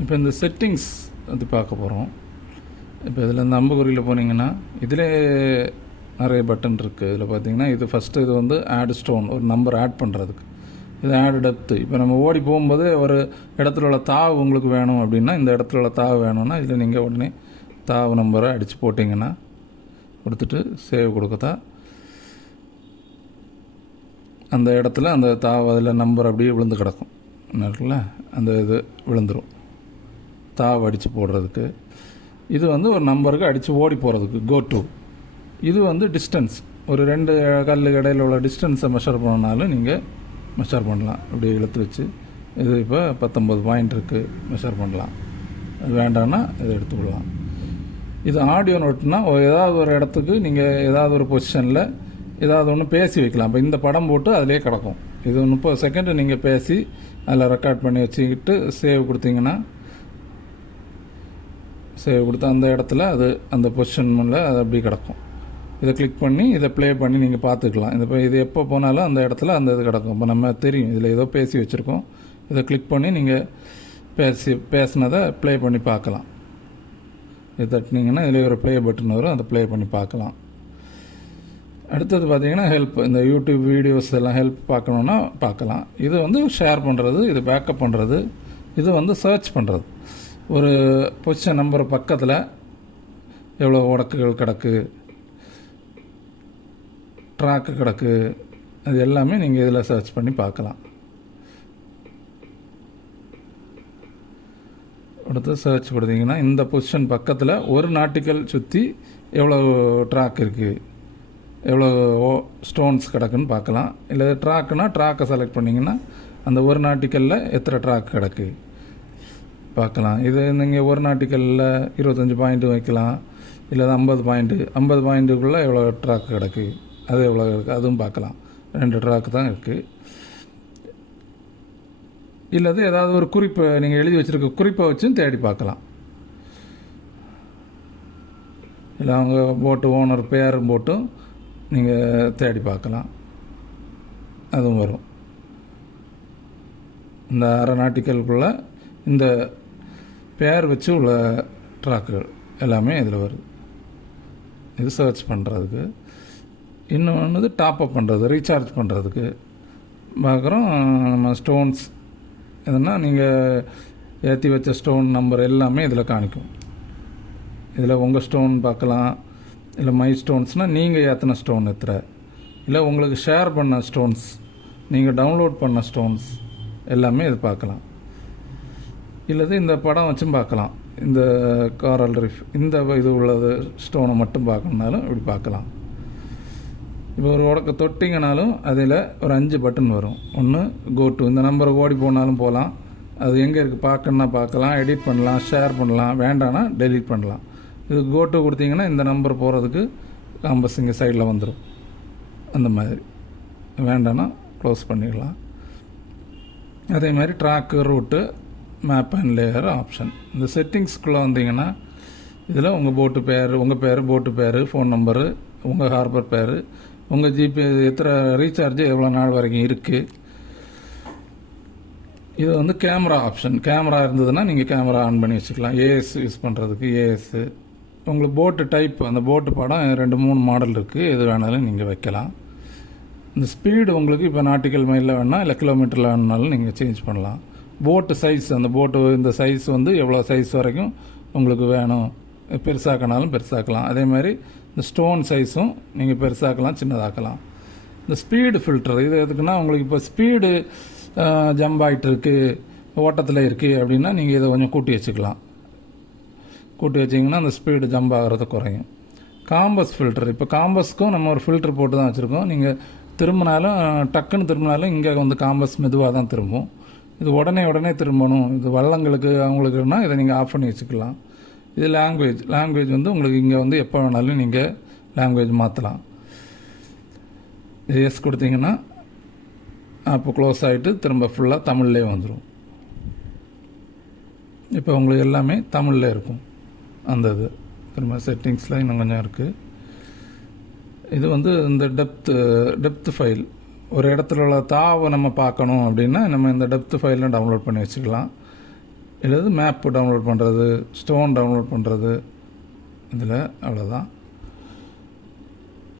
இப்போ இந்த செட்டிங்ஸ் அது பார்க்க போகிறோம். இப்போ இதில் இந்த அம்புக்குறியில் போனீங்கன்னா இதிலே நிறைய பட்டன் இருக்குது. இதில் பார்த்தீங்கன்னா இது ஃபஸ்ட்டு இது வந்து ஆட் ஸ்டோன், ஒரு நம்பர் ஆட் பண்ணுறதுக்கு. இது ஆட் டெப்த்து. இப்போ நம்ம ஓடி போகும்போது ஒரு இடத்துல உள்ள தாவு உங்களுக்கு வேணும் அப்படின்னா, இந்த இடத்துல உள்ள தாவு வேணும்னா இதில் நீங்கள் உடனே தாவு நம்பரை அடித்து போட்டிங்கன்னா கொடுத்துட்டு சேவ் கொடுக்கத்தா அந்த இடத்துல அந்த தாவு அதில் நம்பர் அப்படியே விழுந்து கிடக்கும் இருக்குல்ல, அந்த இது விழுந்துடும் தாவு அடித்து போடுறதுக்கு. இது வந்து ஒரு நம்பருக்கு அடித்து ஓடி போகிறதுக்கு கோ டு. இது வந்து டிஸ்டன்ஸ், ஒரு 2 கல்லுக்கு இடையில் உள்ள டிஸ்டன்ஸை மெஷர் பண்ணனாலும் நீங்கள் மெஷர் பண்ணலாம். இப்படி இழுத்து வச்சு இது இப்போ 19 பாயிண்ட் இருக்குது, மெஷர் பண்ணலாம். அது வேண்டாம்னா இதை எடுத்துக்கலாம். இது ஆடியோ நோட்னா ஏதாவது ஒரு இடத்துக்கு நீங்கள் ஏதாவது ஒரு பொசிஷனில் ஏதாவது ஒன்று பேசி வைக்கலாம். இப்போ இந்த படம் போட்டு அதிலே கிடக்கும். இது 30 செகண்ட் நீங்கள் பேசி அதில் ரெக்கார்ட் பண்ணி வச்சுக்கிட்டு சேவ் கொடுத்தீங்கன்னா, சேவ் கொடுத்தா அந்த இடத்துல அது அந்த பொசிஷனில் அது அப்படி கிடக்கும். இதை கிளிக் பண்ணி இதை ப்ளே பண்ணி நீங்கள் பார்த்துக்கலாம். இது எப்போ போனாலும் அந்த இடத்துல அந்த இது கிடக்கும். இப்போ நம்ம தெரியும் இதில் ஏதோ பேசி வச்சுருக்கோம். இதை கிளிக் பண்ணி நீங்கள் பேசினதை ப்ளே பண்ணி பார்க்கலாம். இது தட்டினீங்கன்னா இதில் ஒரு ப்ளே பட்டன் வரும், அதை ப்ளே பண்ணி பார்க்கலாம். அடுத்தது பார்த்தீங்கன்னா ஹெல்ப். இந்த யூடியூப் வீடியோஸ் எல்லாம் ஹெல்ப் பார்க்கணுன்னா பார்க்கலாம். இது வந்து ஷேர் பண்ணுறது, இது பேக்கப் பண்ணுறது, இது வந்து சர்ச் பண்ணுறது. ஒரு பொசிஷன் நம்பர் பக்கத்தில் எவ்வளோ உடக்குகள் கிடக்கு, ட்ராக்கு கிடக்கு, அது எல்லாமே நீங்கள் இதில் சர்ச் பண்ணி பார்க்கலாம். அடுத்து சர்ச் கொடுத்தீங்கன்னா இந்த பொசிஷன் பக்கத்தில் ஒரு நாட்டிக்கல் சுற்றி எவ்வளோ ட்ராக் இருக்குது, எவ்வளோ ஸ்டோன்ஸ் கிடக்குன்னு பார்க்கலாம். இல்லை ட்ராக்குனா ட்ராக்கை செலக்ட் பண்ணிங்கன்னா அந்த ஒரு நாட்டிக்கலில் எத்தனை ட்ராக் கிடக்கு பார்க்கலாம். இது நீங்கள் ஒரு நாட்டிக்கலில் 25 பாயிண்ட்டு வைக்கலாம். இல்லை 50 பாயிண்ட்டுக்குள்ளே எவ்வளோ ட்ராக் கிடக்கு, அது எவ்வளோ இருக்குது அதுவும் பார்க்கலாம். 2 ட்ராக் தான் இருக்குது. இல்லது ஏதாவது ஒரு குறிப்பை நீங்கள் எழுதி வச்சுருக்க குறிப்பை வச்சும் தேடி பார்க்கலாம். இல்லை அவங்க போட்டு ஓனர் பேர் போட்டும் நீங்கள் தேடி பார்க்கலாம், அதுவும் வரும். இந்த அரை நாட்டிக்கலுக்குள்ளே இந்த பேர் வச்சு உள்ள ட்ராக்குகள் எல்லாமே இதில் வருது. இது சர்ச் பண்ணுறதுக்கு. இன்னொன்று டாப்அப் பண்ணுறது, ரீசார்ஜ் பண்ணுறதுக்கு பார்க்குறோம். நம்ம ஸ்டோன்ஸ் எதுனா நீங்கள் ஏற்றி வச்ச ஸ்டோன் நம்பர் எல்லாமே இதில் காணிக்கும். இதில் உங்கள் ஸ்டோன் பார்க்கலாம். இல்லை மை ஸ்டோன்ஸ்னால் நீங்கள் ஏற்றின ஸ்டோன் எத்தனை, இல்லை உங்களுக்கு ஷேர் பண்ண ஸ்டோன்ஸ், நீங்கள் டவுன்லோட் பண்ண ஸ்டோன்ஸ் எல்லாமே இது பார்க்கலாம். இல்லது இந்த படம் வச்சும் பார்க்கலாம். இந்த காரல் ரீஃப் இந்த இது உள்ளது ஸ்டோனை மட்டும் பார்க்கணுனாலும் இப்படி பார்க்கலாம். இப்போ ஒரு உடக்க தொட்டிங்கனாலும் அதில் ஒரு 5 பட்டன் வரும். ஒன்று கோ டு, இந்த நம்பரை ஓடி போனாலும் போகலாம். அது எங்கே இருக்குது பார்க்கணுன்னா பார்க்கலாம், எடிட் பண்ணலாம், ஷேர் பண்ணலாம், வேண்டானா டெலீட் பண்ணலாம். இது கோ டு கொடுத்தீங்கன்னா இந்த நம்பர் போகிறதுக்கு காம்பஸ் இங்கே சைடில் வந்துடும். அந்த மாதிரி வேண்டானா க்ளோஸ் பண்ணிடலாம். அதே மாதிரி track, route, map and layer option. இந்த செட்டிங்ஸ்குள்ளே வந்தீங்கன்னா இதில் உங்கள் போட்டு பேர், உங்கள் பேர், போட்டு பேர், ஃபோன் நம்பரு, உங்கள் ஹார்பர் பேர், உங்கள் ஜிபே எத்தனை ரீசார்ஜ் எவ்வளோ நாள் வரைக்கும் இருக்குது. இது வந்து கேமரா ஆப்ஷன். கேமரா இருந்ததுன்னா நீங்கள் கேமரா ஆன் பண்ணி வச்சுக்கலாம். ஏஎஸ் யூஸ் பண்ணுறதுக்கு ஏஎஸ். உங்களுக்கு போட்டு டைப், அந்த போட்டு படம் 2-3 மாடல் இருக்குது, எது வேணாலும் நீங்கள் வைக்கலாம். இந்த ஸ்பீடு உங்களுக்கு இப்போ நாட்டிக்கல் மைலில் வேணால் இல்லை கிலோமீட்டரில் வேணுனாலும் நீங்கள் சேஞ்ச் பண்ணலாம். போட்டு சைஸ், அந்த போட்டு இந்த சைஸ் வந்து எவ்வளோ சைஸ் வரைக்கும் உங்களுக்கு வேணும், பெருசாக்கினாலும் பெருசாக்கலாம். அதே மாதிரி இந்த ஸ்டோன் சைஸும் நீங்கள் பெருசாக்கலாம், சின்னதாக்கலாம். இந்த ஸ்பீடு ஃபில்டர் இது எதுக்குன்னா, உங்களுக்கு இப்போ ஸ்பீடு ஜம்ப் ஆகிட்டு இருக்குது, ஓட்டத்தில் இருக்குது அப்படின்னா நீங்கள் இதை கொஞ்சம் கூட்டி வச்சுக்கலாம். கூட்டி வச்சிங்கன்னா அந்த ஸ்பீடு ஜம்ப் ஆகிறது குறையும். காம்பஸ் ஃபில்டர், இப்போ காம்பஸ்க்கும் நம்ம ஒரு ஃபில்டர் போட்டு தான் வச்சுருக்கோம். நீங்கள் திரும்பினாலும் டக்குன்னு திரும்பினாலும் இங்கே வந்து காம்பஸ் மெதுவாக தான் திரும்பும். இது உடனே திரும்பணும், இது வள்ளங்களுக்கு அவங்களுக்குன்னா இதை நீங்கள் ஆஃப் பண்ணி வச்சுக்கலாம். இது லாங்குவேஜ் வந்து உங்களுக்கு இங்கே வந்து எப்போ வேணாலும் நீங்கள் லாங்குவேஜ் மாற்றலாம். இது எஸ் கொடுத்தீங்கன்னா அப்போ க்ளோஸ் ஆகிட்டு திரும்ப ஃபுல்லாக தமிழ்லேயே வந்துடும். இப்போ உங்களுக்கு எல்லாமே தமிழில் இருக்கும். அந்த இது திரும்ப செட்டிங்ஸில் இன்னும் கொஞ்சம் இருக்குது. இது வந்து இந்த டெப்த்து ஃபைல், ஒரு இடத்துல உள்ள தாவை நம்ம பார்க்கணும் அப்படின்னா நம்ம இந்த டெப்த்து ஃபைலில் டவுன்லோட் பண்ணி வச்சுக்கலாம். இல்லது மேப்பு டவுன்லோட் பண்ணுறது, ஸ்டோன் டவுன்லோட் பண்ணுறது, இதில் அவ்வளோதான்.